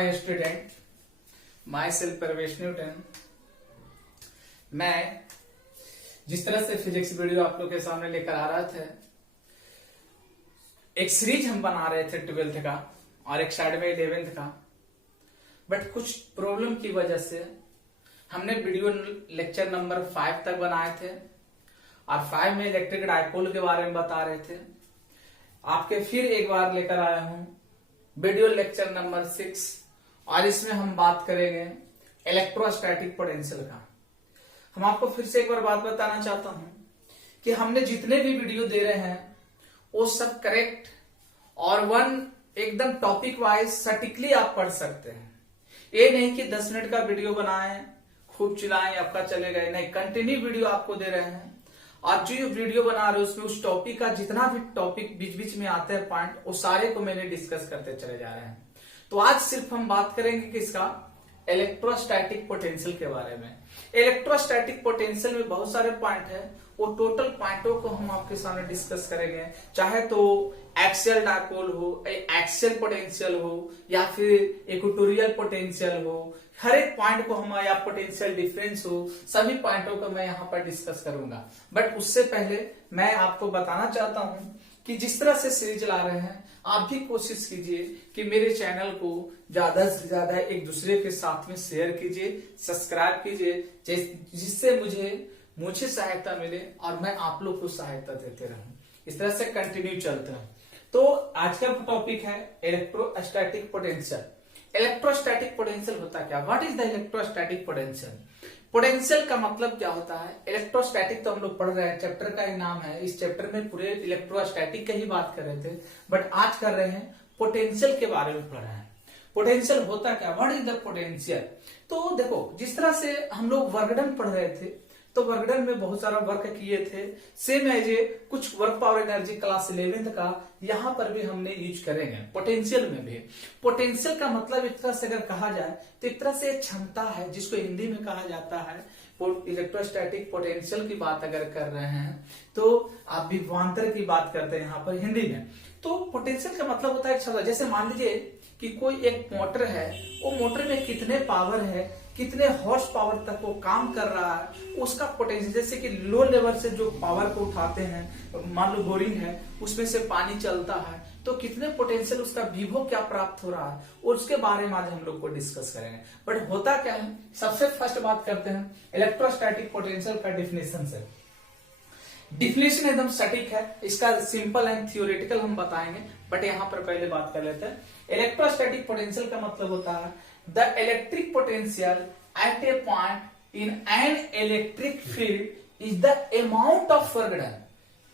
My student, my self प्रवेश Newton. मैं जिस तरह से फिजिक्स वीडियो आप लोग के सामने लेकर आ रहा था, एक सीरीज हम बना रहे थे 12th का और एक साइड में 11th का, बट कुछ प्रॉब्लम की वजह से हमने वीडियो लेक्चर नंबर 5 तक बनाए थे और 5 में इलेक्ट्रिक डायपोल के बारे में बता रहे थे। आपके फिर एक बार लेकर आया हूं वीडियो लेक्चर नंबर 6 और इसमें हम बात करेंगे इलेक्ट्रोस्टैटिक पोटेंशियल का। हम आपको फिर से एक बार बात बताना चाहता हूं कि हमने जितने भी वीडियो दे रहे हैं वो सब करेक्ट और एकदम टॉपिक वाइज सटिकली आप पढ़ सकते हैं। ये नहीं कि 10 मिनट का वीडियो बनाएं, खूब चिल्लाएं, आपका चले गए, नहीं, कंटिन्यू वीडियो आपको दे रहे हैं। और जो वीडियो बना रहे हो उसमें उस टॉपिक का जितना भी टॉपिक बीच बीच में आते हैं पॉइंट, वो सारे को मैंने डिस्कस करते चले जा रहे हैं। तो आज सिर्फ हम बात करेंगे किसका, इलेक्ट्रोस्टैटिक पोटेंशियल के बारे में। इलेक्ट्रोस्टैटिक पोटेंशियल में बहुत सारे पॉइंट है, वो टोटल पॉइंटों को हम आपके सामने डिस्कस करेंगे। चाहे तो एक्सियल डायपोल हो, एक्सियल पोटेंशियल हो या फिर इक्वेटोरियल पोटेंशियल हो, हर एक पॉइंट को हम, या पोटेंशियल डिफरेंस हो, सभी पॉइंटों को मैं यहाँ पर डिस्कस करूंगा। बट उससे पहले मैं आपको बताना चाहता हूं कि जिस तरह से सीरीज ला रहे हैं, आप भी कोशिश कीजिए कि मेरे चैनल को ज्यादा से ज्यादा एक दूसरे के साथ में शेयर कीजिए, सब्सक्राइब कीजिए, जिससे मुझे सहायता मिले और मैं आप लोग को सहायता देते रहूं। इस तरह से कंटिन्यू चलते हैं। तो आज का टॉपिक है इलेक्ट्रोस्टैटिक पोटेंशियल। इलेक्ट्रोस्टैटिक पोटेंशियल होता क्या, what is the electrostatic potential? Potential का मतलब क्या होता है? इलेक्ट्रोस्टैटिक तो हम लोग पढ़ रहे हैं, चैप्टर का ही नाम है। इस चैप्टर में पूरे इलेक्ट्रोस्टैटिक की ही बात कर रहे थे, बट आज कर रहे हैं पोटेंशियल के बारे में पढ़ रहे हैं। पोटेंशियल होता क्या, व्हाट इज द पोटेंशियल? तो देखो, जिस तरह से हम लोग वर्क डन पढ़ रहे थे, तो वर्क डन में बहुत सारा वर्क किए थे, सेम एज कुछ work power energy class 11th का यहां पर भी हमने यूज करेंगे। पोटेंशियल में भी, पोटेंशियल का मतलब एक तरह से अगर कहा जाए तो एक तरह से क्षमता है, जिसको हिंदी में कहा जाता है इलेक्ट्रोस्टैटिक पोटेंशियल की बात अगर कर रहे हैं तो आप विभवांतर की बात करते हैं यहाँ पर हिंदी में। तो पोटेंशियल का मतलब होता है क्षमता। जैसे मान लीजिए कि कोई एक मोटर है, वो मोटर में कितने पावर है, कितने हॉर्स पावर तक वो काम कर रहा है, उसका पोटेंशियल। जैसे कि लो लेवल से जो पावर को उठाते हैं, मान लो बोरिंग है, उसमें से पानी चलता है, तो कितने पोटेंशियल, उसका विभव क्या प्राप्त हो रहा है, और उसके बारे में आज हम लोग को डिस्कस करेंगे। बट होता क्या है, सबसे फर्स्ट बात करते हैं इलेक्ट्रोस्टैटिक पोटेंशियल का डिफिनेशन से। डिफिनेशन एकदम सटीक है, इसका सिंपल एंड थियोरेटिकल हम बताएंगे, बट यहाँ पर पहले बात कर लेते हैं। इलेक्ट्रोस्टैटिक पोटेंशियल का मतलब होता है the electric potential at a point in an electric field is the amount of work done,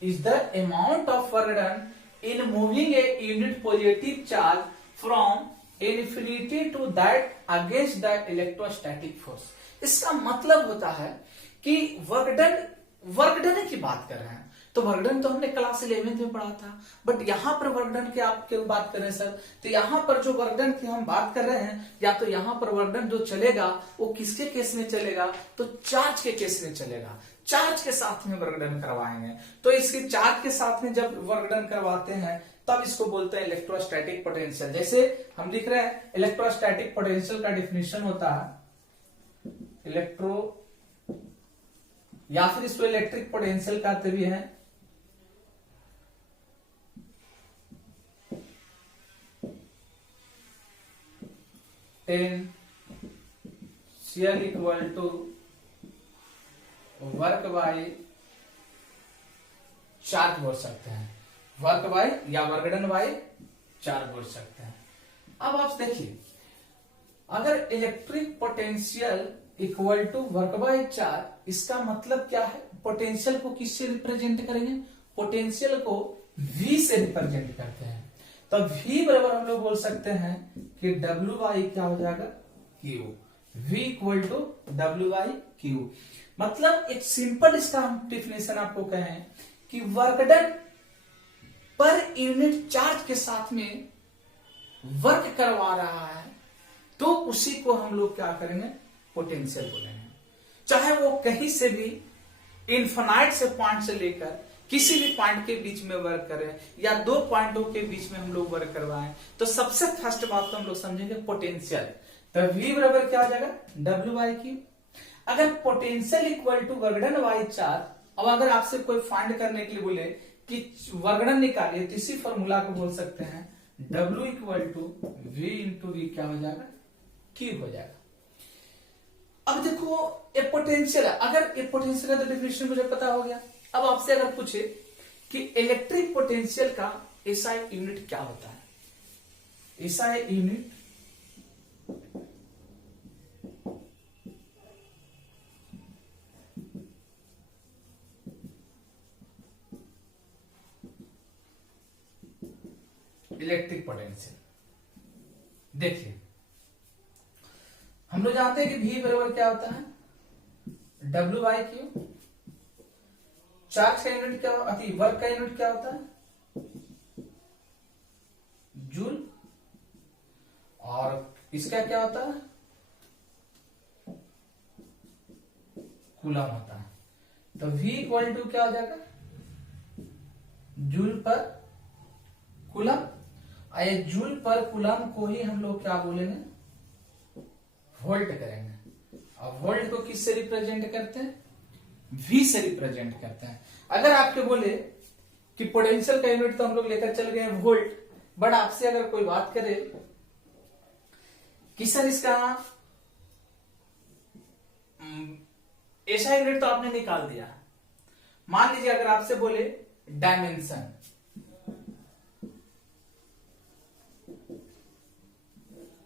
is the amount of work done in moving a unit positive charge from infinity to that against the electrostatic force। इसका मतलब होता है कि work done की बात कर रहे हैं, तो वर्क डन तो हमने क्लास 11th में पढ़ा था, बट यहाँ पर वर्क डन की आप क्यों बात कर रहे हैं सर? तो यहाँ पर जो वर्क डन की हम बात कर रहे हैं, या तो यहाँ पर वर्क डन जो चलेगा वो किसके केस में चलेगा, तो चार्ज के केस में चलेगा। चार्ज के साथ में वर्क डन करवाएंगे, तो इसके चार्ज के साथ में जब वर्क डन करवाते हैं तब इसको बोलते हैं इलेक्ट्रोस्टैटिक पोटेंशियल। जैसे हम लिख रहे हैं इलेक्ट्रोस्टैटिक पोटेंशियल का डिफिनेशन होता है या फिर इसको इलेक्ट्रिक पोटेंशियल कहते भी हैं potential equal to work by charge बोल सकते हैं, वर्क बाय या वर्क डन बाय चार्ज बोल सकते हैं। अब आप देखिए, अगर electric potential equal to work by charge, इसका मतलब क्या है? पोटेंशियल को किससे रिप्रेजेंट करेंगे? पोटेंशियल को V से रिप्रेजेंट करते हैं, तो V बराबर हम लोग बोल सकते हैं कि W बाई क्या हो जाएगा, Q। V equal to W by Q। मतलब एक सिंपल इसका हम डिफिनेशन आपको कहें कि work done per unit charge के साथ में वर्क करवा रहा है, तो उसी को हम लोग क्या करेंगे, पोटेंशियल बोलेंगे। चाहे वो कहीं से भी इन्फिनाइट से पॉइंट से लेकर किसी भी पॉइंट के बीच में वर्क करें या दो पॉइंटों के बीच में हम लोग वर्क करवाएं, तो सबसे फर्स्ट बात तो हम लोग समझेंगे पोटेंशियल। तो V बराबर क्या हो जाएगा, W/Q। अगर पोटेंशियल इक्वल टू वर्गडन बाई चार्ज, अब अगर आपसे कोई फाइंड करने के लिए बोले कि वर्गडन निकालिए, तो इसी फॉर्मूला को बोल सकते हैं W equal to V into V क्या हो जाएगा, Q हो जाएगा। अब देखो ये पोटेंशियल है, अगर ये पोटेंशियल है तो डेफिनेशन मुझे पता हो गया। अब आपसे अगर पूछे कि इलेक्ट्रिक पोटेंशियल का एसआई यूनिट क्या होता है, एसआई यूनिट इलेक्ट्रिक पोटेंशियल, देखिए हम लोग जानते हैं कि V बराबर क्या होता है, W/Q। चार्ज का यूनिट क्या, अति वर्क का यूनिट क्या होता है, जूल, और इसका क्या होता है, कूलम होता है। तो V इक्वल टू क्या हो जाएगा, जूल पर कूलम। ये जूल पर कूलम को ही हम लोग क्या बोलेंगे, वोल्ट करेंगे। अब वोल्ट को किससे रिप्रेजेंट करते हैं, V से रिप्रेजेंट करते हैं। अगर आपके बोले कि पोटेंशियल का यूनिट तो हम लोग लेकर चल गए हैं वोल्ट, बट आपसे अगर कोई बात करे कि सर इसका ऐसा यूनिट तो आपने निकाल दिया, मान लीजिए अगर आपसे बोले डायमेंशन,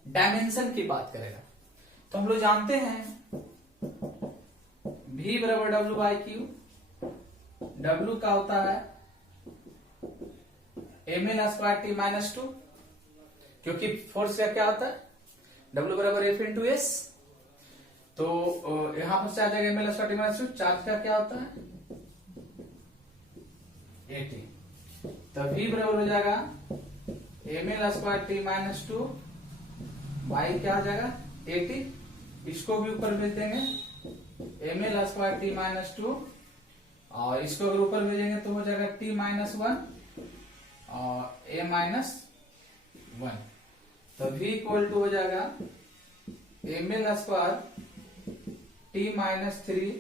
डायमेंशन की बात करेगा, तो हम लोग जानते हैं V बराबर W/Q। W का होता है mL²T-2, क्योंकि फोर्स का क्या होता है, W बराबर F इंटू एस। तो यहां पर से आ जाएगा mL²T-2। चार्ज का क्या होता है, AT। तो V बराबर हो जाएगा mL²T-2 बाई क्या हो जाएगा, AT। इसको भी ऊपर भेज देंगे mL²T-2, और इसको अगर ऊपर भेजेंगे तो हो जाएगा T-1 और A-1। तो V इक्वल टू हो जाएगा mL² T-3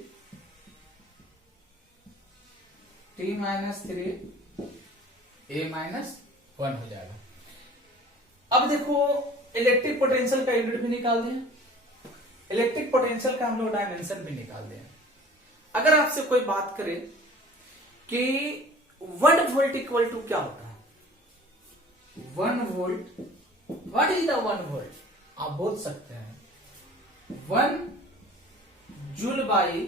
A-1 हो जाएगा। अब देखो इलेक्ट्रिक पोटेंशियल का यूनिट भी निकाल दें, इलेक्ट्रिक पोटेंशियल का हम लोग डायमेंशन भी निकाल दें। अगर आपसे कोई बात करे कि 1 वोल्ट इक्वल टू क्या होता है, 1 volt, what is the 1 volt, आप बोल सकते हैं 1 जूल बाई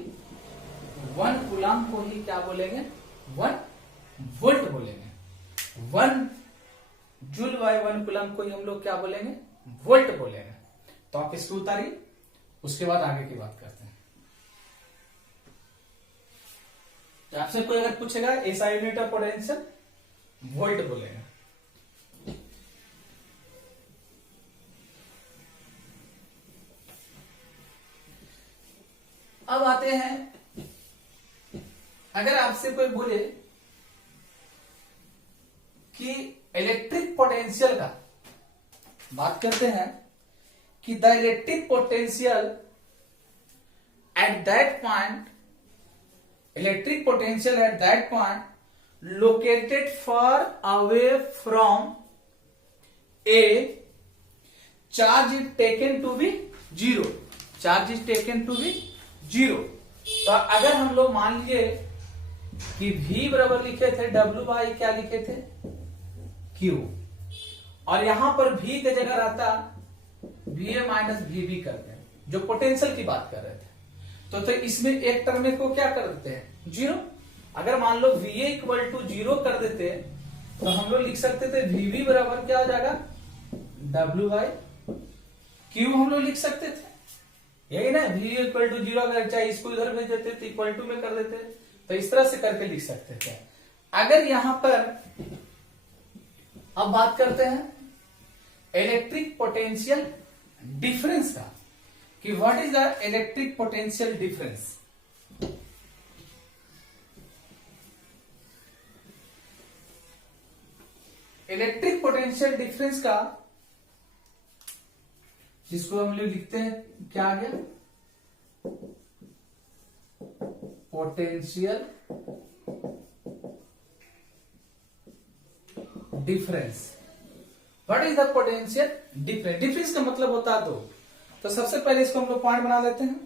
1 कूलम को ही क्या बोलेंगे, 1 वोल्ट बोलेंगे। 1 जूल बाई 1 कूलम को ही हम लोग क्या बोलेंगे, वोल्ट बोलेंगे। तो आप इसको उतारिए, उसके बाद आगे की बात करते हैं। तो आपसे कोई अगर पूछेगा ऐसा यूनिट ऑफ पोटेंशियल, वोल्ट बोलेगा। अब आते हैं, अगर आपसे कोई बोले कि इलेक्ट्रिक पोटेंशियल का बात करते हैं कि the electric potential at that point, electric potential at that point located far away from a, charge is taken to be zero, charge is taken to be zero. तो अगर हम लोग मान लीजिए कि V बराबर लिखे थे W बाई क्या लिखे थे, Q, और यहां पर V की जगह रहता VA माइनस VB करते हैं, जो पोटेंशियल की बात कर रहे थे। तो इसमें एक टर्म को क्या कर देते हैं, जीरो। अगर मान लो VA इक्वल टू जीरो कर देते तो हम लोग लिख सकते थे VB बराबर क्या हो जाएगा, W बाई Q हम लोग लिख सकते थे, यही ना। V इक्वल टू जीरो, अगर चाहे इसको इधर भेज देते तो इक्वल टू में कर देते, तो इस तरह से करके लिख सकते थे। अगर यहां पर अब बात करते हैं इलेक्ट्रिक पोटेंशियल डिफरेंस का, कि what is the electric potential difference. Electric potential difference का, जिसको हम लोग लिखते हैं क्या आ गया, potential difference. What is the potential difference? Difference का मतलब होता है दो। तो सबसे पहले इसको हम लोग पॉइंट बना लेते हैं।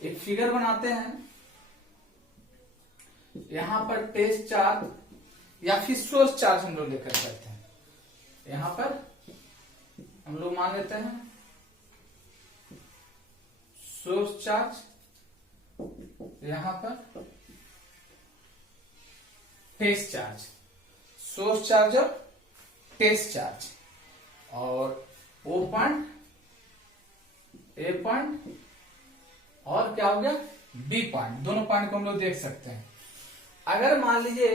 एक फिगर बनाते हैं, यहां पर टेस्ट चार्ज या फिर सोर्स चार्ज हम लोग लेकर चलते हैं। यहां पर हम लोग मान लेते हैं सोर्स चार्ज, यहां पर टेस्ट चार्ज, सोर्स चार्ज और टेस्ट चार्ज, और ओ पॉइंट, ए पॉइंट और क्या हो गया बी पॉइंट। दोनों पॉइंट को हम लोग देख सकते हैं। अगर मान लीजिए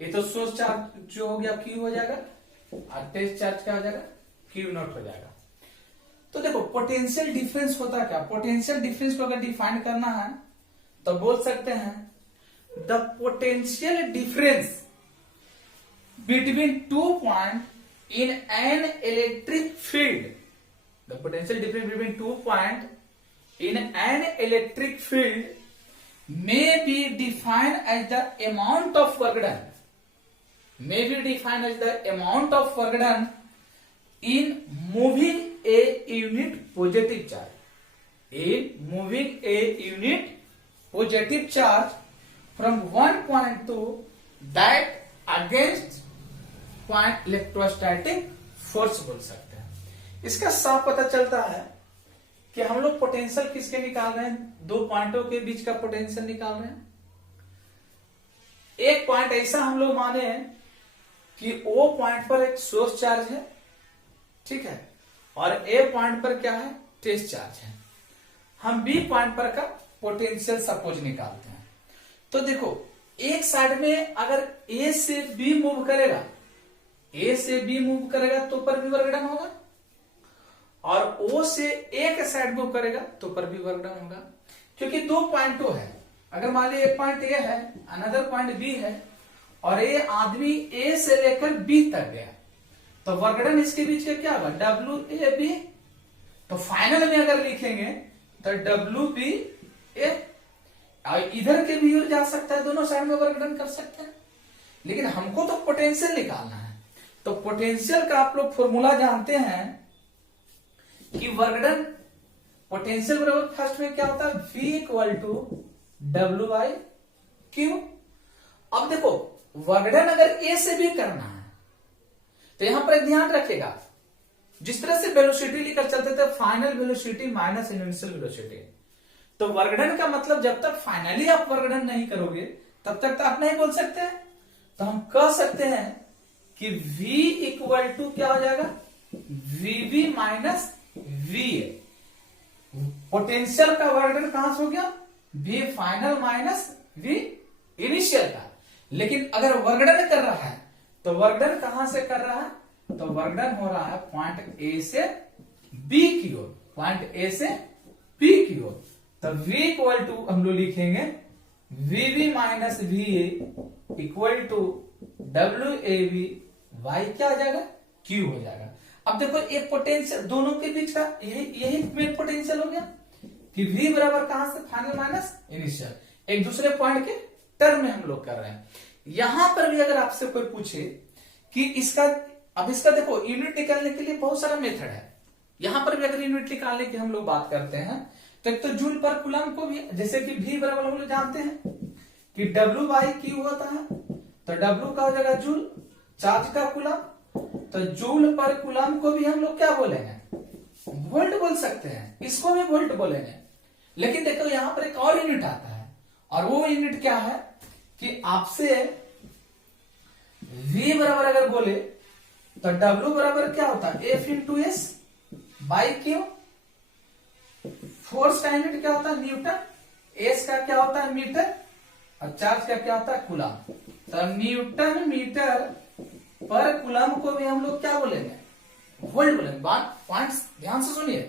ये तो सोर्स चार्ज जो हो गया क्यू हो जाएगा और टेस्ट चार्ज क्या हो जाएगा क्यू नॉट हो जाएगा। तो देखो पोटेंशियल डिफरेंस होता क्या, पोटेंशियल डिफरेंस को अगर डिफाइन करना है तो बोल सकते हैं the potential difference between two point in an electric field, the potential difference between two point in an electric field may be defined as the amount of work done, may be defined as the amount of work done in moving a unit positive charge, in moving a unit positive charge from one point to that against point electrostatic force बोल सकते हैं। इसका साफ पता चलता है कि हम लोग पोटेंशियल किसके निकाल रहे हैं, दो पॉइंटों के बीच का पोटेंशियल निकाल रहे हैं। एक पॉइंट ऐसा हम लोग माने हैं कि ओ पॉइंट पर एक सोर्स चार्ज है, ठीक है, और ए पॉइंट पर क्या है टेस्ट चार्ज है। हम बी पॉइंट पर का पोटेंशियल सपोज निकालते हैं। तो देखो एक साइड में अगर ए से बी मूव करेगा, ए से बी मूव करेगा तो पर भी वर्क डन होगा, और ओ से ए के साइड मूव करेगा तो पर भी वर्क डन होगा, क्योंकि दो पॉइंटों है। अगर मान लीजिए एक पॉइंट ए है, अनदर पॉइंट बी है, और ये आदमी ए से लेकर बी तक गया, तो वर्क डन इसके बीच का क्या होगा डब्ल्यू ए बी। तो फाइनल में अगर लिखेंगे तो डब्ल्यू बी ए, इधर के भी जा सकता है, दोनों साइड में वर्क डन कर सकते हैं, लेकिन हमको तो पोटेंशियल निकालना है। तो पोटेंशियल का आप लोग फॉर्मूला जानते हैं कि वर्क डन पोटेंशियल बराबर फर्स्ट में क्या होता है V equal to W by Q. अब देखो वर्क डन अगर ए से भी करना है तो यहां पर एक ध्यान रखेगा, जिस तरह से वेलोसिटी लेकर चलते थे final velocity minus initial velocity, तो वर्क डन का मतलब जब तक फाइनली आप वर्क डन नहीं करोगे तब तक तो आप नहीं बोल सकते। तो हम कह सकते हैं कि V इक्वल टू क्या हो जाएगा VV माइनस V। पोटेंशियल का वर्क डन कहां से हो गया V final minus V initial का। लेकिन अगर वर्क डन कर रहा है तो वर्क डन कहां से कर रहा है, तो वर्क डन हो रहा है पॉइंट ए से बी की ओर, पॉइंट ए से बी की ओर। तो V इक्वल टू हम लोग लिखेंगे VV minus VA equal to WAV, Y क्या आ जाएगा Q हो जाएगा। अब देखो ये पोटेंशियल दोनों के बीच का यही मेन पोटेंशियल हो गया कि V बराबर कहां से फाइनल माइनस इनिशियल, एक दूसरे पॉइंट के टर्म में हम लोग कर रहे हैं। यहां पर भी अगर आपसे कोई पूछे कि इसका, अब इसका देखो यूनिट निकालने के लिए बहुत सारा मेथड है। यहां पर भी अगर यूनिट निकालने की हम लोग बात करते हैं तो एक तो जूल पर कूलम को भी, जैसे कि V बराबर हम लोग जानते हैं कि W बाई Q होता है, तो W का हो जाएगा जूल चार्ज का कूलम, तो जूल पर कूलम को भी हम लोग क्या बोलेंगे वोल्ट बोल सकते हैं, इसको भी वोल्ट बोलेंगे। लेकिन देखो यहां पर एक और यूनिट आता है, और वो यूनिट क्या है कि आपसे V बराबर अगर बोले तो W बराबर क्या होता है F into S by Q. Force का यूनिट क्या होता है न्यूटन, एस का क्या होता है मीटर, और चार्ज का क्या होता है कूलम। तो न्यूटन मीटर पर कूलम को भी हम लोग क्या बोलेंगे वोल्ट बोलेंगे। बात पॉइंट ध्यान से सुनिए,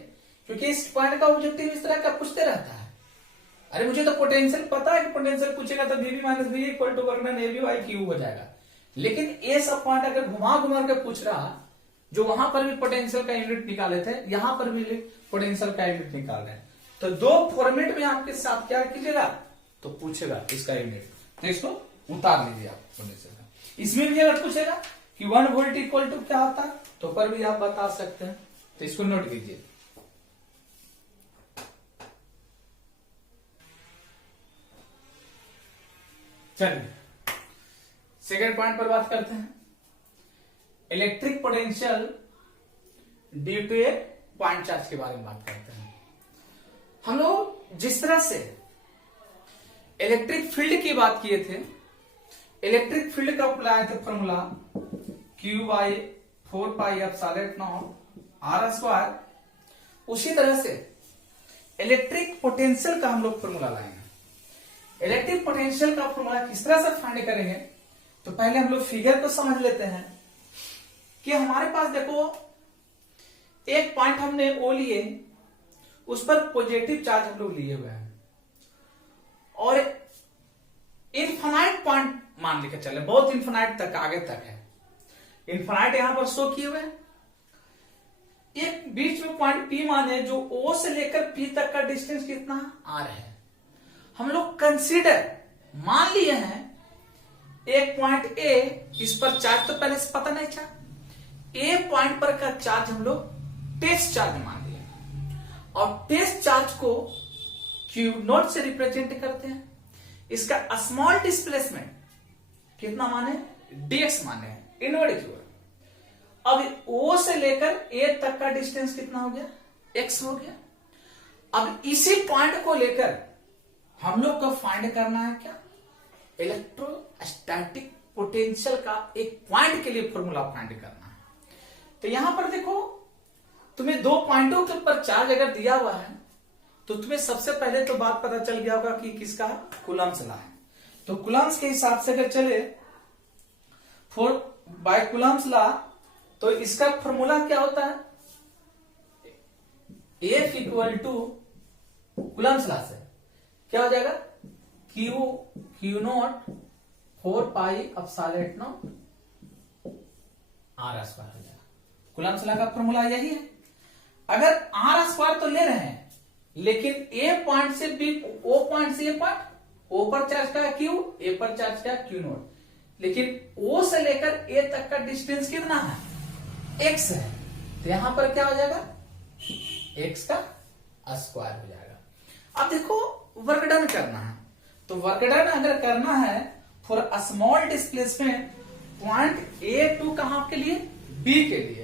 क्योंकि इस पॉइंट का ऑब्जेक्टिव इस तरह का पूछते रहता है। अरे मुझे तो पोटेंशियल पता है कि पोटेंशियल पूछेगा तो VV minus V equal to work AB by Q हो जाएगा। लेकिन ये सब पॉइंट अगर घुमा घुमा के पूछ रहा, जो वहां पर भी पोटेंशियल का यूनिट निकाले थे, यहां पर भी पोटेंशियल का यूनिट निकाल रहे हैं, तो दो फॉर्मेट में आपके साथ क्या कीजिएगा, तो पूछेगा इसका यूनिट, तो इसको उतार लीजिए आप पोटेंशियल का। इसमें भी अगर पूछेगा कि 1 वोल्ट इक्वल टू क्या होता है, तो पर भी आप बता सकते हैं, तो इसको नोट कीजिए। चलिए सेकेंड पॉइंट पर बात करते हैं। Electric potential due to a point charge के बारे में बात करते हैं। हम लोग जिस तरह से इलेक्ट्रिक फील्ड की बात किए थे, इलेक्ट्रिक फील्ड का अप्लाई थे formula Q by 4 pi epsilon naught R square, उसी तरह से इलेक्ट्रिक पोटेंशियल का हम लोग फॉर्मूला लाएंगे। इलेक्ट्रिक पोटेंशियल का फॉर्मूला किस तरह से फाइंड करेंगे, तो पहले हम लोग फिगर को समझ लेते हैं कि हमारे पास देखो एक पॉइंट हमने ओ लिए, उस पर पॉजिटिव चार्ज हम लोग लिए हुए हैं, और इनफाइनाइट पॉइंट मान लेकर चले, बहुत इनफाइनाइट तक आगे तक है, इनफाइनाइट यहां पर शो किए हुए हैं। एक बीच में पॉइंट P माने जो O से लेकर P तक का डिस्टेंस कितना R है। हम लोग कंसीडर मान लिए हैं एक पॉइंट A, इस पर चार्ज तो पहले से पता नहीं था, A पॉइंट पर का चार्ज हम लोग टेस्ट चार्ज मान लिया, और टेस्ट चार्ज को Q0 से रिप्रेजेंट करते हैं। इसका स्मॉल डिस्प्लेसमेंट कितना माने, dx माने, इनवर्ड की ओर। अब O से लेकर A तक का डिस्टेंस कितना हो गया, x हो गया। अब इसी पॉइंट को लेकर हम लोग को फाइंड करना है क्या, इलेक्ट्रोस्टैटिक पोटेंशियल का एक पॉइंट के लिए फॉर्मूला फाइंड करना है। तो यहां पर देखो, तुम्हें दो पॉइंटों के ऊपर चार्ज अगर दिया हुआ है, तो तुम्हें सबसे पहले तो बात पता चल गया होगा कि किसका कूलम्ब्स लॉ है। तो कूलम्ब्स के हिसाब से अगर चले 4 बाय कूलम्ब्स लॉ, तो इसका फॉर्मूला क्या होता है, F equal to Coulomb's law से क्या हो जाएगा, Q0 4 pi epsilon naught R square हो जाएगा। कूलम्ब्स लॉ का फॉर्मूला यही है। अगर R स्क्वायर तो ले रहे हैं, लेकिन A पॉइंट से B, O पॉइंट से A पॉइंट, O पर चार्ज का Q, A पर चार्ज का Q0, लेकिन O से लेकर A तक का डिस्टेंस कितना है, x है, तो यहां पर क्या हो जाएगा, x का स्क्वायर हो जाएगा। अब देखो वर्क डन करना है, तो वर्क डन अगर करना है for a small displacement point A to कहां के लिए, B के लिए,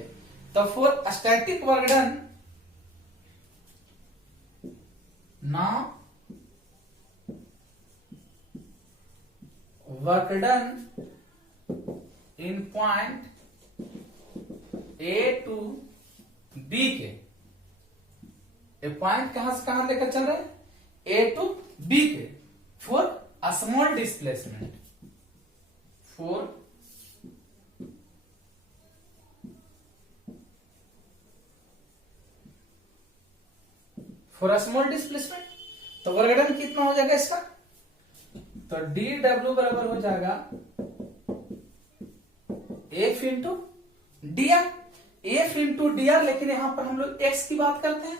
तो for static work done now work done in point A to B के, ए पॉइंट कहां से कहां लेकर चल रहे हैं, A to B के, for a small displacement, for a small displacement, तो वर्क डन कितना हो जाएगा इसका, तो dW बराबर हो जाएगा F into dr, F into dr, लेकिन यहां पर हम लोग x की बात करते हैं,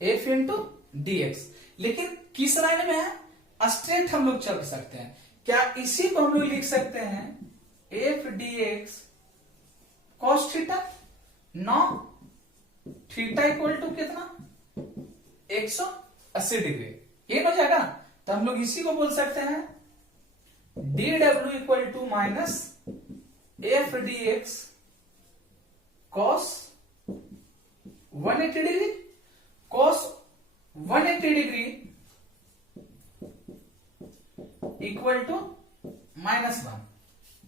F इंटू dx, लेकिन किस लाइन में है, स्ट्रेट हम लोग चल सकते हैं। क्या इसी को हम लोग लिख सकते हैं F dx cos theta, now theta equal to कितना, 180 डिग्री, ये हो जाएगा। तो हम लोग इसी को बोल सकते हैं dW equal to minus F dx cos 180 degree, cos 180 degree equal to -1,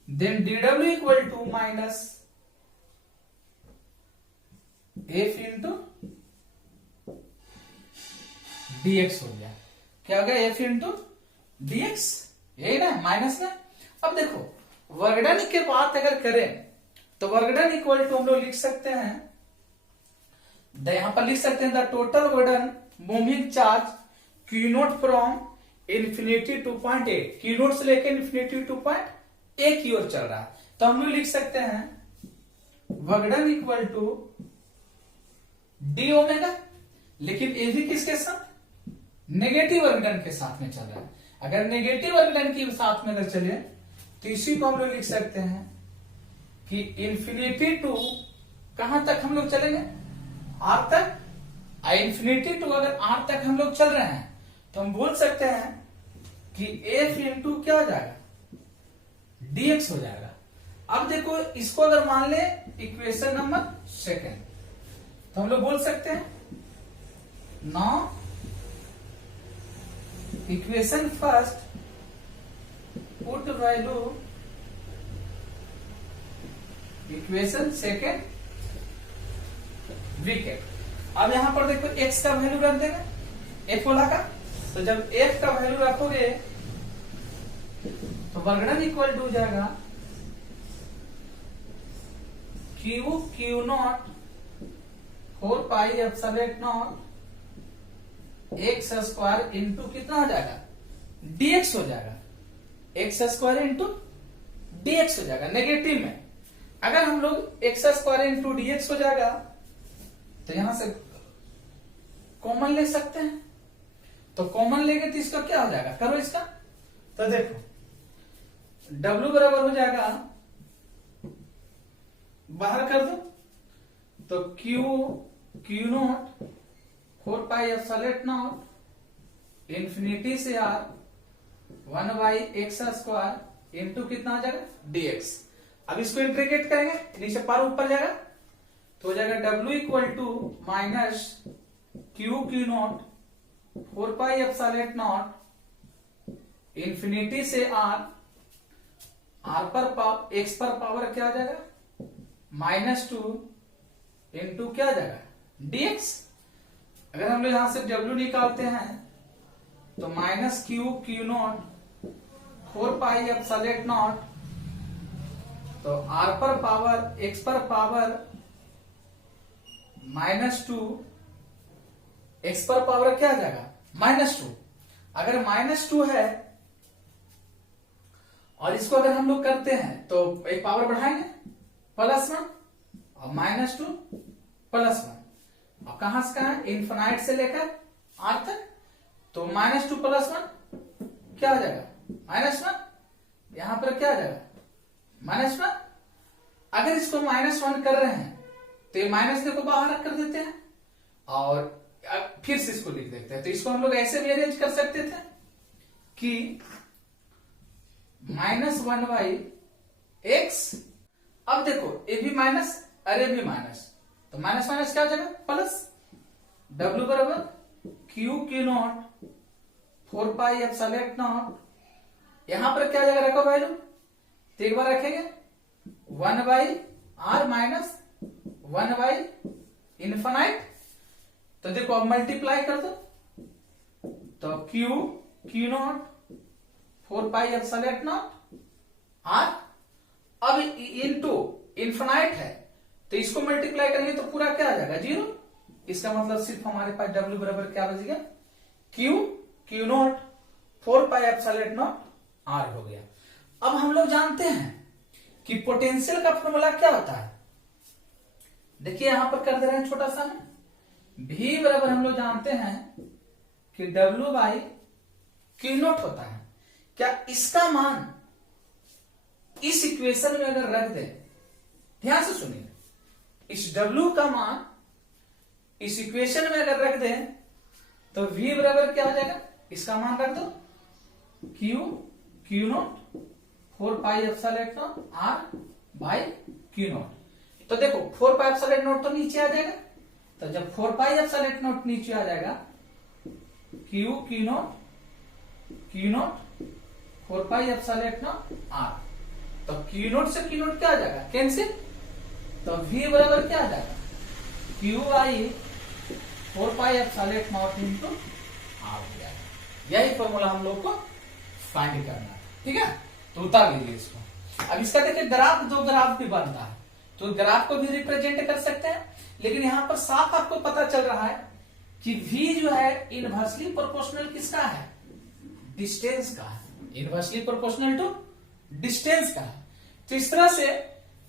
then dW equal to minus F into dx हो गया। क्या हो गया, F इंटू dx, यही ना, माइनस ना। अब देखो वर्क डन के बात अगर करें, तो वर्क डन इक्वल टू हम लोग लिख सकते हैं, यहां पर लिख सकते हैं the total work done moving charge Q note from infinity 2.8, Q note से लेकर इन्फिनिटी 2.8 की ओर चल रहा है। तो हम लोग लिख सकते हैं work done equal to D omega, लेकिन ये भी किसके साथ, नेगेटिव वर्क डन के साथ में चल रहा है। अगर नेगेटिव वर्क डन के साथ में अगर चले तो इसी को हम लोग लिख सकते हैं कि इन्फिनिटी टू कहां तक हम लोग चलेंगे, आर तक। इन्फिनिटी टू अगर आर तक हम लोग चल रहे हैं तो हम बोल सकते हैं कि एफ इंटू क्या हो जाएगा, डीएक्स हो जाएगा। अब देखो इसको अगर मान ले इक्वेशन नंबर सेकेंड, तो हम लोग बोल सकते हैं now equation first put value equation second वीकेट। अब यहां पर देखो x का वैल्यू रख देगा, f वाला का। तो जब f का वैल्यू रखोगे तो वर्क डन इक्वल टू हो जाएगा Q naught 4 pi epsilon not x square into कितना हो जाएगा, dx हो जाएगा, एक्स स्क्वायर इंटू dx हो जाएगा नेगेटिव में। अगर हम लोग एक्स स्क्वायर इंटू dx हो जाएगा तो यहां से कॉमन ले सकते हैं। तो कॉमन लेंगे तो इसका क्या हो जाएगा, करो इसका। तो देखो W बराबर हो जाएगा, बाहर कर दो तो Q naught 4 pi epsilon naught infinity से r 1 by x square into कितना आ जाएगा, dx। अब इसको इंटीग्रेट करेंगे, नीचे पार ऊपर जाएगा तो हो जाएगा W equal to minus Q naught 4 pi epsilon naught infinity से आर पर एक्स पर पावर क्या आ जाएगा, -2 इंटू क्या आ जाएगा, dx। अगर हम लोग यहां से W निकालते हैं तो minus Q naught 4 pi epsilon not, तो r पर पावर x पर पावर -2, x पर पावर क्या आ जाएगा, -2। अगर -2 है और इसको अगर हम लोग करते हैं तो एक पावर बढ़ाएंगे +1 और -2 +1। अब कहां से कहां, इन्फिनाइट से लेकर r तक। तो -2 +1 क्या हो जाएगा, -1। यहां पर क्या आ जाएगा, -1। अगर इसको -1 कर रहे हैं तो ये माइनस को बाहर कर देते हैं और अब फिर से इसको लिख देते हैं। तो इसको हम लोग ऐसे भी अरेंज कर सकते थे कि -1 बाई एक्स। अब देखो ये भी माइनस और ये भी माइनस, तो माइनस माइनस क्या हो जाएगा, प्लस। W बराबर Q naught 4 pi epsilon not, यहां पर क्या जगह रखो वैल्यू, तो एक बार रखेंगे 1 by R minus 1 by infinite. तो देखो अब मल्टीप्लाई कर दो तो Q naught 4 pi epsilon naught R. अब इनटू इन्फिनाइट है तो इसको मल्टीप्लाई करेंगे तो पूरा क्या आ जाएगा, 0। इसका मतलब सिर्फ हमारे पास W बराबर क्या बचेगा, Q naught 4 pi epsilon naught R हो गया। अब हम लोग जानते हैं कि पोटेंशियल का फॉर्मूला क्या होता है। देखिए यहां पर कर दे रहे हैं छोटा सा, V बराबर हम लोग जानते हैं कि W बाई क्यू नॉट होता है। क्या इसका मान इस इक्वेशन में अगर रख दे, ध्यान से सुनिए, इस W का मान इस इक्वेशन में अगर रख दे तो V बराबर क्या हो जाएगा, इसका मान रख दो Q naught 4 pi epsilon naught R by Q naught. तो देखो 4 पाई एप्सिलॉन नॉट तो नीचे आ जाएगा, तो जब 4 पाई एप्सिलॉन नॉट नीचे आ जाएगा Q naught 4 pi epsilon naught R, तो क्यू नॉट से क्यू नॉट क्या आ जाएगा, कैंसिल। तो V बराबर क्या आ जाएगा, Q I 4 pi epsilon naught into R हो जाएगा। यही फॉर्मूला हम लोग को फाइंड करना है, ठीक है। तो उतार लीजिए इसको। अब इसका देखिए ग्राफ, 2 ग्राफ भी बनता है, तो ग्राफ को भी रिप्रेजेंट कर सकते हैं, लेकिन यहां पर साफ आपको पता चल रहा है कि V जो है इनवर्सली प्रोपोर्शनल किसका है, डिस्टेंस का है, इनवर्सली प्रोपोर्शनल टू डिस्टेंस का है। तो इस तरह से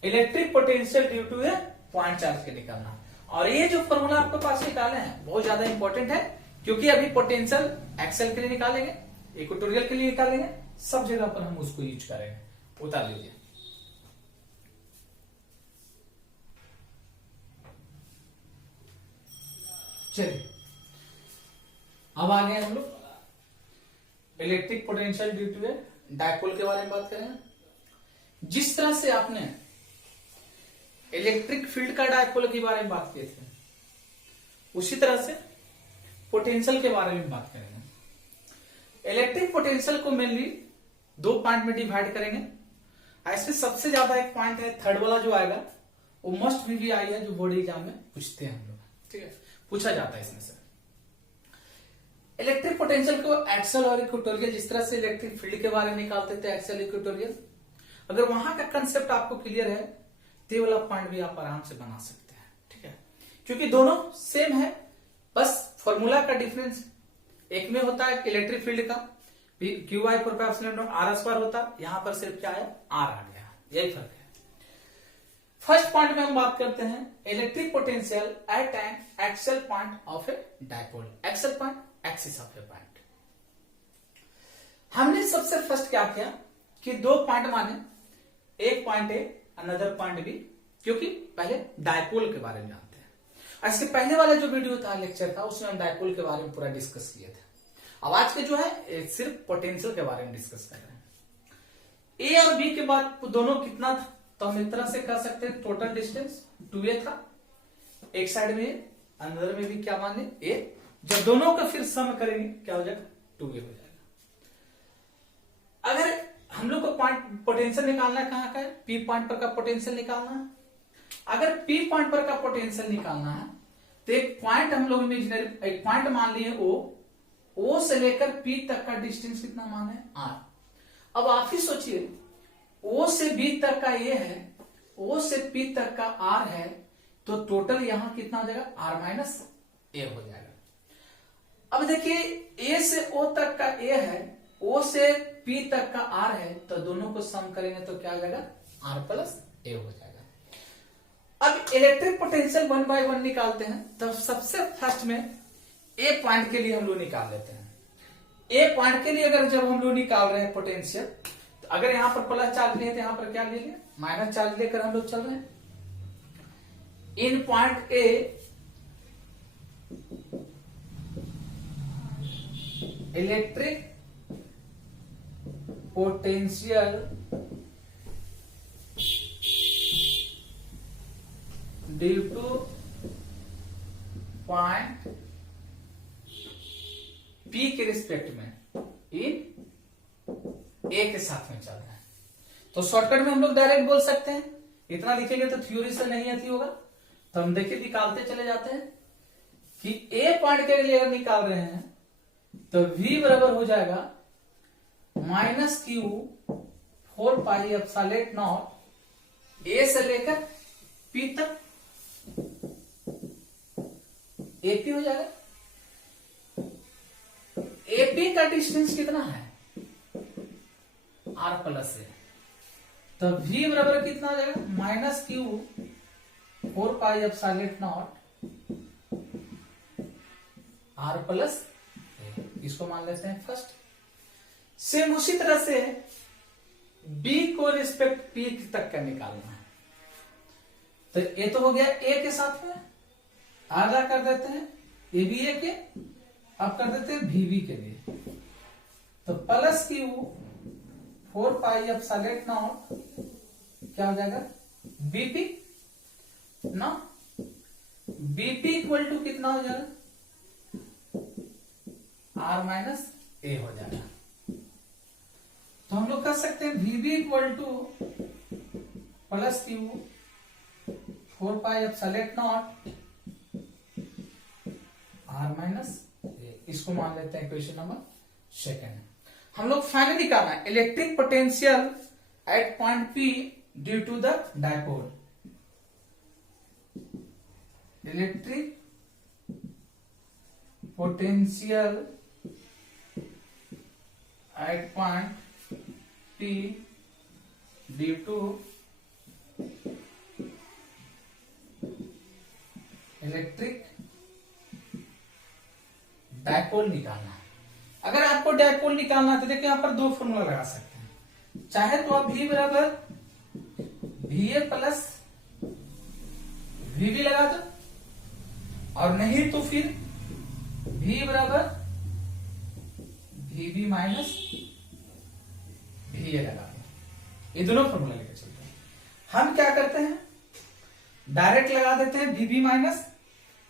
electric potential due to a point charge के निकालना। और ये जो फॉर्मूला आपके पास निकाले हैं बहुत ज्यादा इंपॉर्टेंट है, क्योंकि अभी पोटेंशियल एक्सेल के लिए निकालेंगे, इक्वेटोरियल के लिए निकालेंगे, सब जगह पर हम उसको यूज करेंगे। उतार लीजिए। चलिए अब आ गए हम लोग electric potential due to a dipole के बारे में बात करें। जिस तरह से आपने इलेक्ट्रिक फील्ड का डायपोल के बारे में बात किए थे, उसी तरह से पोटेंशियल के बारे में बात करेंगे। इलेक्ट्रिक पोटेंशियल को मेनली दो पॉइंट में डिवाइड करेंगे। ऐसे सबसे ज्यादा एक पॉइंट है, थर्ड वाला जो आएगा वो मस्ट भी आई है, जो बोर्ड एग्जाम में पूछते हैं हम लोग, ठीक है, पूछा जाता है इसमें से। इलेक्ट्रिक पोटेंशियल को एक्सल और इक्वेटोरियल, जिस तरह से इलेक्ट्रिक फील्ड के बारे में निकालते थे एक्सल इक्वेटोरियल, अगर वहां का कंसेप्ट आपको क्लियर है तो ये वाला पॉइंट भी आप आराम से बना सकते हैं, ठीक है, क्योंकि दोनों सेम है, बस फॉर्मूला का डिफरेंस। एक में होता है इलेक्ट्रिक फील्ड का Q I proportional R square होता, यहां पर सिर्फ क्या है, आर आ गया, यही फर्क है। फर्स्ट पॉइंट में हम बात करते हैं electric potential at an axial point of a dipole. Axial point, axis of a point. हमने सबसे फर्स्ट क्या किया कि दो पॉइंट माने, एक point A another point B, क्योंकि पहले डायपोल के बारे में जानते हैं। इससे पहले वाला जो वीडियो था, लेक्चर था, उसमें हम डायपोल के बारे में पूरा डिस्कस किए थे। अब आज के जो है सिर्फ पोटेंशियल के बारे में डिस्कस कर रहे हैं। ए और बी के बाद दोनों कितना था, तो हम इस तरह से कह सकते हैं टोटल डिस्टेंस 2a था, एक साइड में अंदर में भी क्या माने a, जब दोनों का फिर सम करेंगे क्या हो जाएगा, 2a हो जाएगा। अगर हम लोग को पॉइंट पोटेंशियल निकालना है, कहां का है, P पॉइंट पर का पोटेंशियल निकालना है। अगर P पॉइंट पर का पोटेंशियल निकालना है तो एक पॉइंट हम लोग इमेजिनरी एक पॉइंट मान लिए O से लेकर P तक का डिस्टेंस कितना मान है, R। अब आप ही सोचिए O से B तक का A है, O से P तक का R है, तो टोटल यहां कितना हो जाएगा, R माइनस A हो जाएगा। अब देखिए A से O तक का A है, O से P तक का R है, तो दोनों को सम करेंगे तो क्या हो जाएगा, R प्लस A हो जाएगा। अब इलेक्ट्रिक पोटेंशियल 1 बाय 1 निकालते हैं, तो सबसे फर्स्ट में A पॉइंट के लिए हम लोग निकाल लेते हैं। A पॉइंट के लिए अगर जब हम लोग निकाल रहे हैं पोटेंशियल, तो अगर यहां पर प्लस चार्ज लिए तो यहां पर क्या ले लिया, माइनस चार्ज लेकर हम लोग चल रहे हैं। In point A electric potential due to point P के रिस्पेक्ट में इन A के साथ में चल रहा है, तो शॉर्टकट में हम लोग डायरेक्ट बोल सकते हैं। इतना लिखेंगे तो थ्योरी से नहीं आती होगा, तो हम देखिए निकालते चले जाते हैं कि A पॉइंट के लिए अगर निकाल रहे हैं तो V बराबर हो जाएगा minus Q 4 pi epsilon not A से लेकर P तक, AP हो जाएगा। AP का डिस्टेंस कितना है, R प्लस A, तो V बराबर कितना हो जाएगा, minus Q 4 pi epsilon naught R plus A, इसको मान लेते हैं फर्स्ट। सेम उसी तरह से B को रिस्पेक्ट P तक का निकालना है, तो ये तो हो गया A के साथ में, आधा कर देते हैं ABA के, अब कर देते हैं VB के लिए, तो plus Q 4 pi epsilon not क्या हो जाएगा, BP ना, BP इक्वल टू कितना हो जाएगा, R माइनस A हो जाएगा। तो हम लोग कर सकते हैं VB equal two plus Q 4 pi epsilon naught R minus A, इसको मान लेते हैं क्वेश्चन नंबर सेकेंड। हम लोग फाइनली करना है electric potential at point P due to the dipole. Electric potential at point P due to electric dipole निकालना है। अगर आपको डायपोल निकालना है तो देखिए यहां पर दो फॉर्मूला लगा सकते हैं। चाहे तो आप V बराबर VA प्लस VB लगा दो, और नहीं तो फिर V बराबर VB माइनस VA लगा दो। ये दोनों फॉर्मूला लेकर चलते हैं। हम क्या करते हैं, डायरेक्ट लगा देते हैं VB माइनस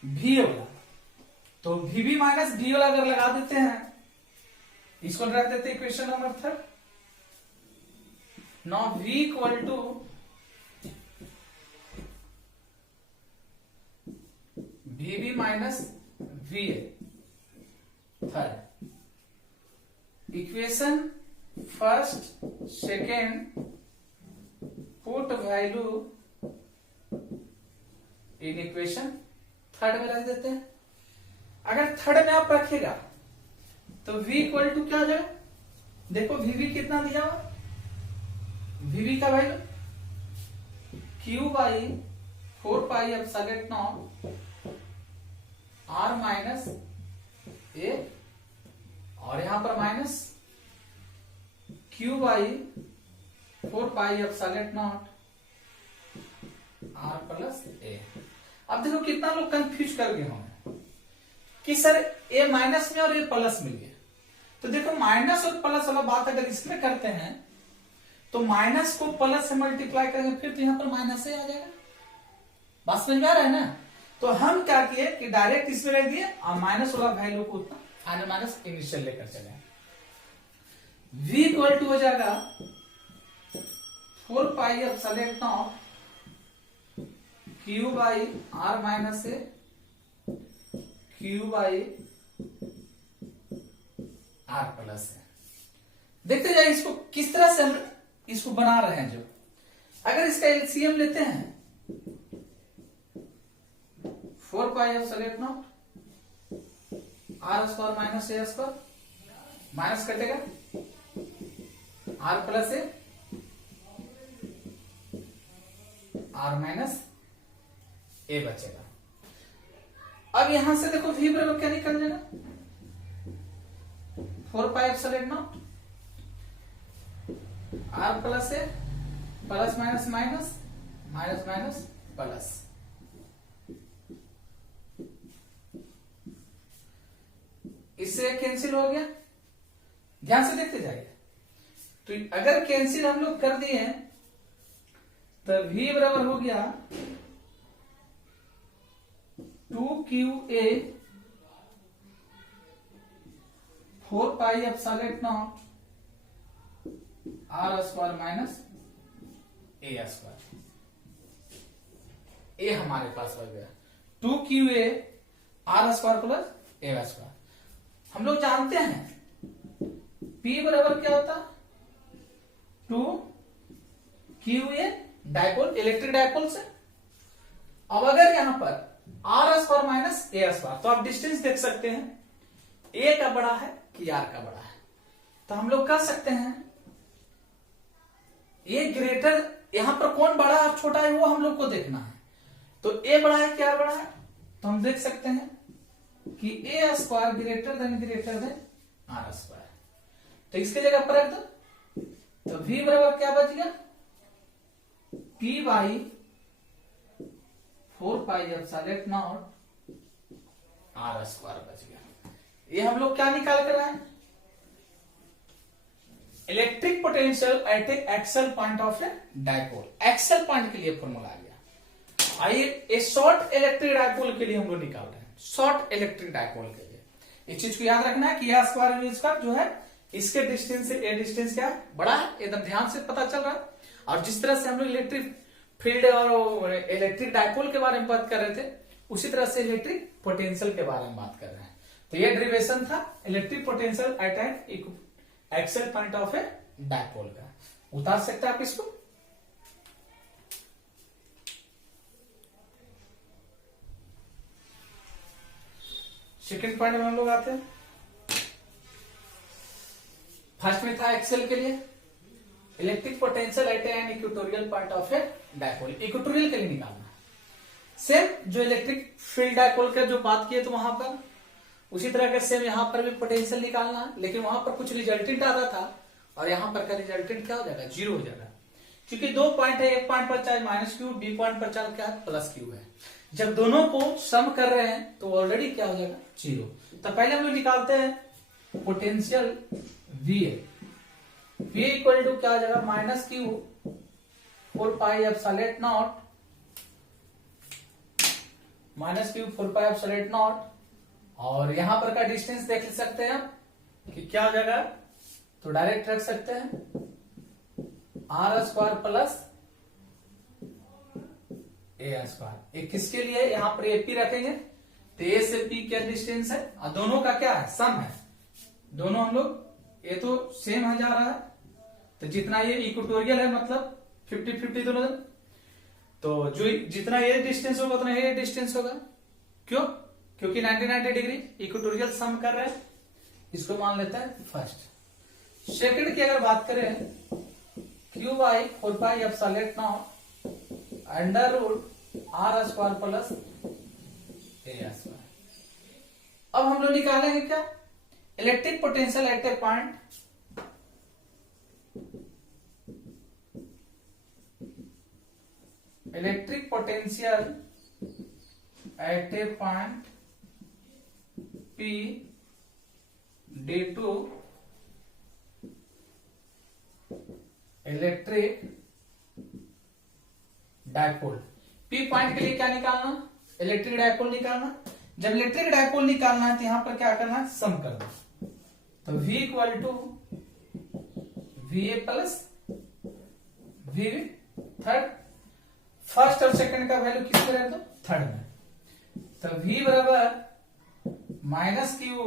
VA वाला। तो VB माइनस VA वाला अगर लगा देते हैं, इसको रख देते हैं equation number 3। Now V equal to VB minus VA। Third equation first second put value in equation third में रख देते हैं। अगर थर्ड में आप रखेगा तो V इक्वल टू क्या हो जाएगा, देखो VB कितना दिया हुआ, VB का value Q by 4 pi epsilon naught R minus A, और यहां पर minus Q by 4 pi epsilon naught R plus A। अब देखो कितना लोग कंफ्यूज कर गए होंगे कि सर A माइनस में और A प्लस में गया। तो देखो माइनस और प्लस वाला बात अगर इसमें करते हैं तो माइनस को प्लस से मल्टीप्लाई करेंगे फिर तो यहां पर माइनस से आ जाएगा। बात समझ में आ रहा है ना। तो हम क्या किए कि डायरेक्ट इसमें रख दिए और माइनस वाला वैल्यू को उतना फाइनल माइनस इनिशियल लेकर चले। V इक्वल टू हो जाएगा 4 pi epsilon not Q by R minus A Q by R plus है। देखते जाइए इसको किस तरह से हम इसको बना रहे हैं। जो अगर इसका एलसीएम लेते हैं 4 pi epsilon naught R square minus A square, minus कटेगा R plus A R minus A बचेगा। अब यहां से देखो V बराबर क्या निकल जाएगा, 4 pi epsilon naught R plus A plus minus minus minus minus plus. इससे कैंसिल हो गया, ध्यान से देखते जाइए। तो अगर कैंसिल हम लोग कर दिए तो V बराबर हो गया 2QA 4 pi epsilon naught R square minus A square. A हमारे पास हो गया 2QA R square plus A square. हम लोग जानते हैं P बराबर क्या होता, 2QA डायपोल, इलेक्ट्रिक डायपोल से। अब अगर यहां पर R square minus A square, तो आप डिस्टेंस देख सकते हैं A का बड़ा है कि R का बड़ा है। तो हम लोग कर सकते हैं A ग्रेटर, यहां पर कौन बड़ा है छोटा है वो हम लोग को देखना है। तो A बड़ा है कि R बड़ा है, तो हम देख सकते हैं कि A square greater than R square. तो इसके जगह पर रख दो, तो V बराबर क्या बच गया, P by 4 pi epsilon naught R square बच गया। ये हम लोग क्या निकाल कर आए, electric potential at axial point of a dipole. Axial point के लिए फॉर्मूला आ गया। आइए शॉर्ट इलेक्ट्रिक डायपोल के लिए हम लोग निकाल रहे हैं। शॉर्ट इलेक्ट्रिक डायपोल के लिए इस चीज को याद रखना है कि A स्क्वायर V स्क्वायर जो है इसके डिस्टेंस से A डिस्टेंस क्या है, बड़ा है, एकदम ध्यान से पता चल रहा है। और जिस तरह से हम लोग इलेक्ट्रिक फील्ड और इलेक्ट्रिक डायपोल के बारे में बात कर रहे थे, उसी तरह से इलेक्ट्रिक पोटेंशियल के बारे में बात कर रहे हैं। तो ये डेरिवेशन था electric potential at an axial point of a dipole का। उतार सकते हैं आप इसको। सेकंड पॉइंट में हम लोग आते हैं। फर्स्ट में था एक्सेल के लिए electric potential at an equatorial point of a dipole, equatorial के लिए निकालना है। सेम जो इलेक्ट्रिक फील्ड डायपोल का जो बात किए तो वहां पर उसी तरह का सेम यहाँ पर भी पोटेंशियल निकालना है, लेकिन वहां पर कुछ रिजल्टेंट आता था और यहाँ पर का रिजल्टेंट क्या हो जाएगा, जीरो हो जाएगा। क्योंकि दो पॉइंट है, एक पॉइंट पर charge minus Q, B point पर चार्ज क्या है, प्लस क्यू है। जब दोनों को सम कर रहे हैं तो ऑलरेडी क्या हो जाएगा, जीरो। तो पहले हम लोग निकालते हैं potential V A, V equal to क्या हो जाएगा, minus Q 4 pi epsilon naught, minus Q 4 pi epsilon naught, और यहां पर का डिस्टेंस देख सकते हैं हम कि क्या हो जाएगा, तो डायरेक्ट रख सकते हैं R square plus A square. एक किसके लिए यहां पर एपी रखेंगे, तो ए से पी क्या डिस्टेंस है और दोनों का क्या है, सम है। दोनों हम लोग ये तो सेम हो जा रहा है, तो जितना ये इक्वेटोरियल है मतलब 50-50 दोनों, तो जो जितना ये डिस्टेंस होगा उतना ये डिस्टेंस होगा। क्यों, क्योंकि 90-90 डिग्री इक्वेटोरियल सम कर रहे हैं। इसको मान लेते हैं फर्स्ट। सेकंड की अगर बात करें Q by 4 pi epsilon naught under root R square plus A square. अब हम लोग निकालेंगे क्या, electric potential at a point electric potential at a point P D2 electric dipole. P point के लिए क्या निकालना, इलेक्ट्रिक डायपोल निकालना। जब इलेक्ट्रिक डायपोल निकालना है तो यहां पर क्या करना है, सम करना। तो V equal to V A plus V third, first और सेकंड का वैल्यू किस में रहे, तो थर्ड में। तो V बराबर minus Q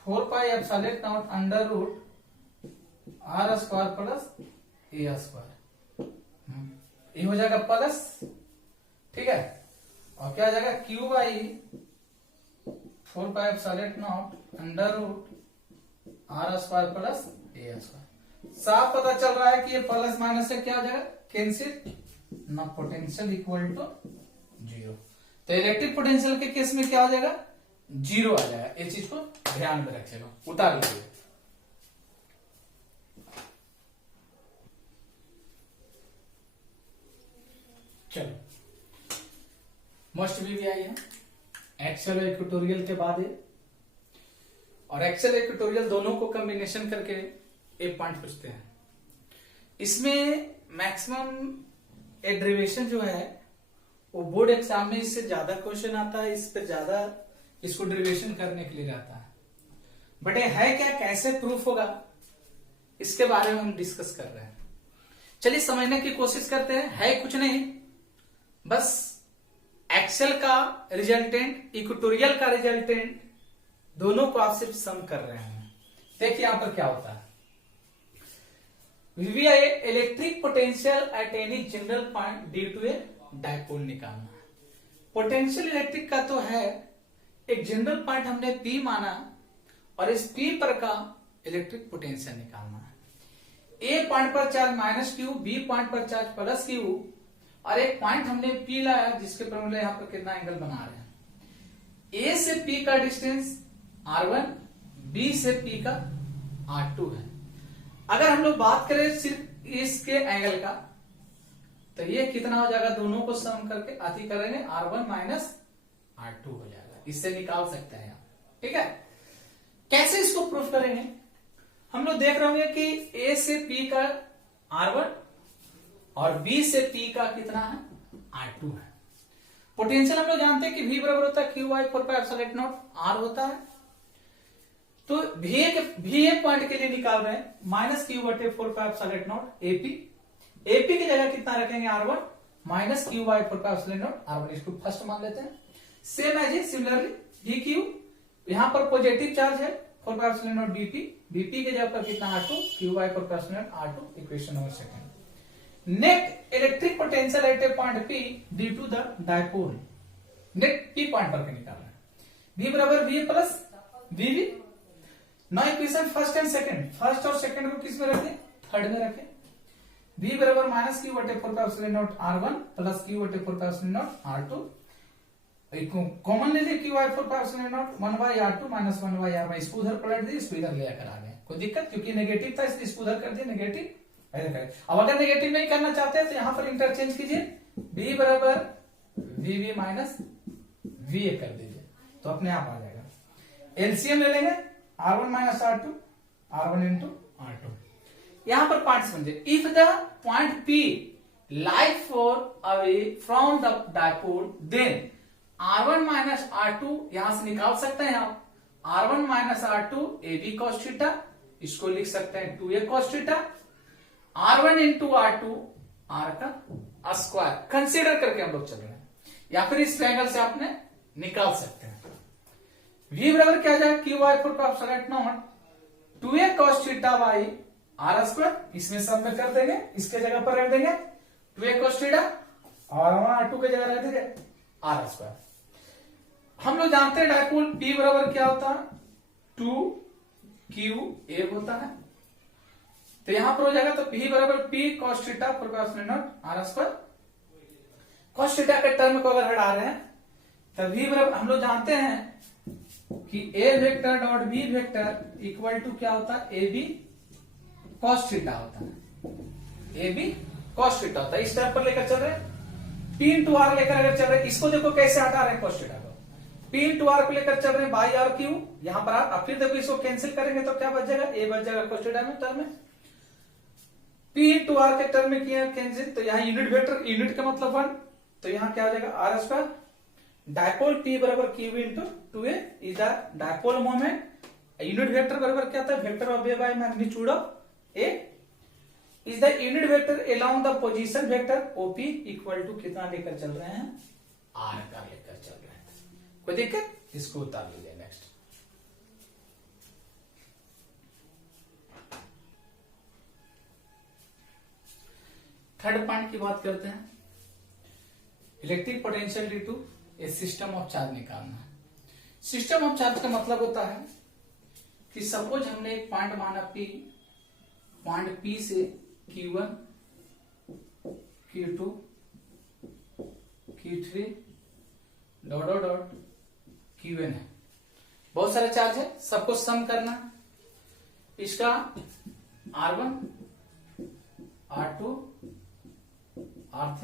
4 pi epsilon naught under root R square plus A square, ये हो जाएगा प्लस, ठीक है। और क्या हो जाएगा, Q by 4 pi epsilon naught under root R square plus A square. साफ पता चल रहा है कि ये प्लस माइनस से क्या हो जाएगा, कैंसिल, ना पोटेंशियल इक्वल टू जीरो। तो इलेक्ट्रिक पोटेंशियल के केस में क्या हो जाएगा, जीरो आ जाएगा। इस चीज को ध्यान में रखिएगा, उतार लीजिए। चलो मोस्ट भी आई है एक्सेल और इक्वेटोरियल के बाद है, और एक्सेल इक्वेटोरियल दोनों को कॉम्बिनेशन करके एक पॉइंट पूछते हैं। इसमें मैक्सिमम एक डेरिवेशन जो है वो बोर्ड एग्जाम में इससे ज्यादा क्वेश्चन आता है, इस पे ज्यादा इसको डेरिवेशन करने के लिए रहता है। बट ये है क्या, कैसे प्रूफ होगा, इसके बारे में हम डिस्कस कर रहे हैं। चलिए समझने की कोशिश करते हैं। है कुछ नहीं, बस एक्सेल का रिजल्टेंट इक्वेटोरियल का रिजल्टेंट दोनों को आप सिर्फ सम कर रहे हैं। देखिए यहां पर क्या होता है, VVI electric potential at any general point due to a dipole निकालना है। पोटेंशियल इलेक्ट्रिक का तो है, एक जनरल पॉइंट हमने P माना और इस P पर का इलेक्ट्रिक पोटेंशियल निकालना है। A पॉइंट पर charge minus Q, B point पर चार्ज प्लस क्यू, और एक पॉइंट हमने P लाया जिसके पर हम यहाँ पर कितना एंगल बना रहे हैं। A से P का डिस्टेंस R1, B से P का R2 है। अगर हम लोग बात करें सिर्फ इसके एंगल का, तो ये कितना हो जाएगा, दोनों को सम करके अति करेंगे R1 माइनस R2 हो जाएगा। इससे निकाल सकते हैं आप, ठीक है। कैसे इसको प्रूफ करेंगे, हम लोग देख रहे होंगे कि A से P का R1 और B से P का कितना है, R2 है। पोटेंशियल हम लोग जानते हैं कि V बराबर होता है Q by 4 pi epsilon naught R होता है। तो VA पॉइंट के लिए निकाल रहे हैं माइनस क्यू बटे 4 पाई एप्सिलॉन नॉट AP की जगह कितना रखेंगे, R1 minus Q by 4 pi epsilon naught R1, इसको फर्स्ट मान लेते हैं। Same as it similarly VQ, यहां पर पॉजिटिव चार्ज है 4 पाई एप्सिलॉन नॉट BP की जगह पर कितना R2, Q by 4 pi epsilon not R2, equation number second. Net electric potential at a point P due to the dipole, net P point पर निकालना है। V बराबर VA plus VB। नौ equation first and second, first और second को किस में रखे, थर्ड में रखे। V बराबर माइनस क्यू बटे 4πε0 R1 प्लस क्यू बटे 4πε0 R2। कॉमन ले लिया q by 4πε0 1 by R2 minus 1 by R1। इसको उधर पलट दिए, इसको इधर ले आकर आ गए, कोई दिक्कत, क्योंकि नेगेटिव था इसलिए इसको उधर कर दिए नेगेटिव। ऐसे करें। अब अगर नेगेटिव नहीं करना चाहते हैं तो यहां पर इंटरचेंज कीजिए, V बराबर VB माइनस VA कर दीजिए तो अपने आप आ जाएगा। एलसीएम ले लेंगे R1 minus R2 R1 into R2। यहां पर पॉइंट समझे, if the point P lie far away from the dipole then R1 minus R2 यहां से निकाल सकते हैं आप, R1 minus R2 AB cos theta, इसको लिख सकते हैं 2A cos theta, R1 into R2 R का स्क्वायर कंसीडर करके हम लोग चल रहे हैं, या फिर इस ट्रायंगल से आपने निकाल सकते हैं। V बराबर क्या जाएगा, Q by 4πε0 2A cos theta by R square, इसमें सब में कर देंगे, इसके जगह पर रख देंगे 2A cos थीटा और R2 के जगह रख देंगे R स्क्वायर। हम लोग जानते हैं डायपोल P बराबर क्या होता है, 2QA होता है, तो यहां पर हो जाएगा तो P बराबर P cos theta 4πε0 R square. cos theta के टर्म को अगर हटा रहे हैं तो V बराबर हम लोग जानते हैं कि A vector dot B vector equal to क्या होता है, AB cos थीटा होता है, AB cos थीटा होता है। इस टर्म पर लेकर चल रहे हैं, P इंटू R लेकर अगर चल रहे हैं, इसको देखो कैसे हटा रहे हैं cos थीटा को, P इंटू R को लेकर चल रहे हैं बाई R क्यू, यहां पर आप फिर देखो इसको कैंसिल करेंगे तो क्या बच जाएगा, A बच जाएगा cos थीटा में टर्म में, P इंटू R के टर्म में किया कैंसिल, तो यहाँ यूनिट वेक्टर, यूनिट का मतलब 1, तो यहाँ क्या हो जाएगा R स्क्वायर। डायपोल P बराबर क्यू into 2A is the dipole moment, unit vector बराबर क्या था, vector of A by magnitude of A is the unit vector along the position vector OP equal to कितना लेकर चल रहे हैं, R का लेकर चल रहे हैं, कोई दिक्कत, इसको उतार लीजिए। नेक्स्ट थर्ड पॉइंट की बात करते हैं, electric potential due to a system of charge निकालना है। सिस्टम ऑफ चार्ज का मतलब होता है कि सपोज हमने एक पॉइंट माना P, पॉइंट P से Q1 Q2 Q3 dot dot dot Qn है, बहुत सारे चार्ज है, सबको सम करना, इसका R1 R2 R3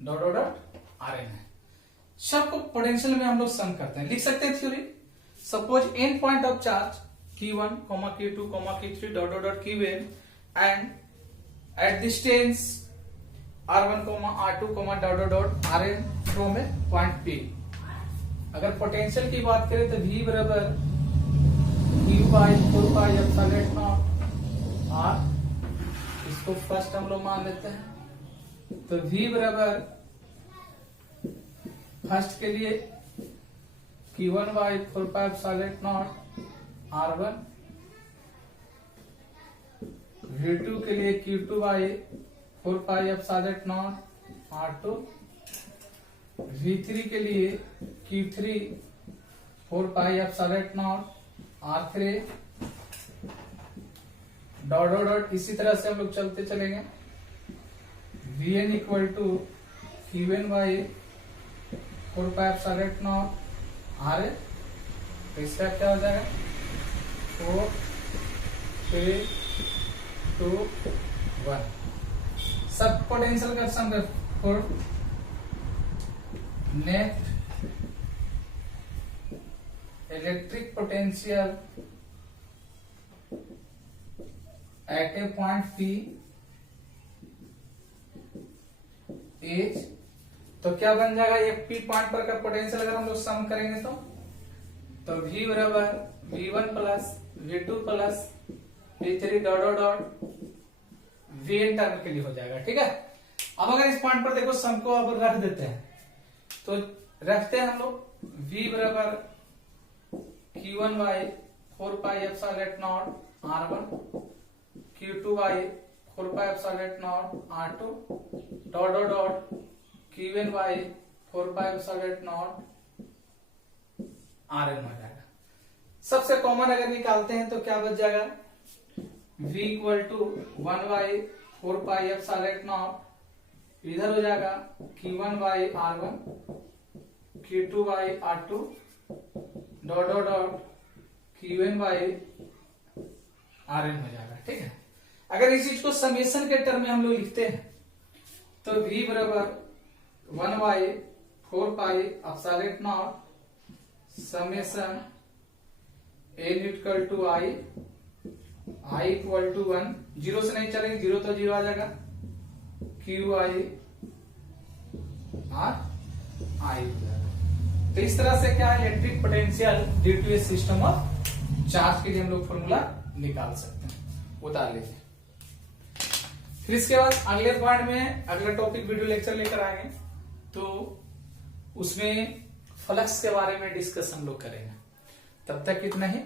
dot dot dot Rn है, सबको पोटेंशियल में हम लोग सम करते हैं, लिख सकते हैं theory. Suppose N point of charge Q1, Q2, Q3 dot dot dot Qn and at distance R1, R2 dot dot dot Rn from a point P। अगर पोटेंशियल की बात करें तो V बराबर Q बाई 4πε0 R, इसको फर्स्ट हम लोग मान लेते हैं, तो V बराबर फर्स्ट के लिए Q1 बाई 4πε0 R1, V2 के लिए Q2 बाई 4πε0 R2, V3 के लिए Q3 4πε0 R3 dot dot dot, इसी तरह से हम लोग चलते चलेंगे, Vn equal to Qn by 4πε0 Rn, तो इसका क्या हो जाएगा 4 3 2 1, सब पोटेंशियल का sum for net electric potential at a point P is, तो क्या बन जाएगा, ये P पॉइंट पर का पोटेंशियल अगर हम लोग सम करेंगे तो V बराबर V1 plus V2 plus V3 dot dot dot Vn term के लिए हो जाएगा, ठीक है। अब अगर इस पॉइंट पर देखो सम को अब रख देते हैं, तो रखते हैं हम लोग V बराबर Q1 by 4πε0 R1, Q2 by 4πε0 R2 dot dot dot Qn by 4πε0 r n हो जाएगा। सबसे कॉमन अगर निकालते हैं तो क्या बच जाएगा, v इक्वल टू 1/4πε0 इधर हो जाएगा Q1/R1 Q2/R2 dot dot dot Qn/Rn हो जाएगा। ठीक है, अगर इस चीज को समेशन के टर्म में हम लोग लिखते हैं तो v बराबर 1/4πε0 summation n equal to i equal to 1, zero से नहीं चलेंगे, जीरो तो जीरो आ जाएगा, QI R I हो जाएगा। तो इस तरह से क्या है, electric potential due to a system of charge के लिए हम लोग फॉर्मूला निकाल सकते हैं। उतार लीजिए। फिर इसके बाद अगले पार्ट में अगला टॉपिक वीडियो लेक्चर लेकर आएंगे, तो उसमें फ्लक्स के बारे में डिस्कस हम लोग करेंगे। तब तक इतना ही।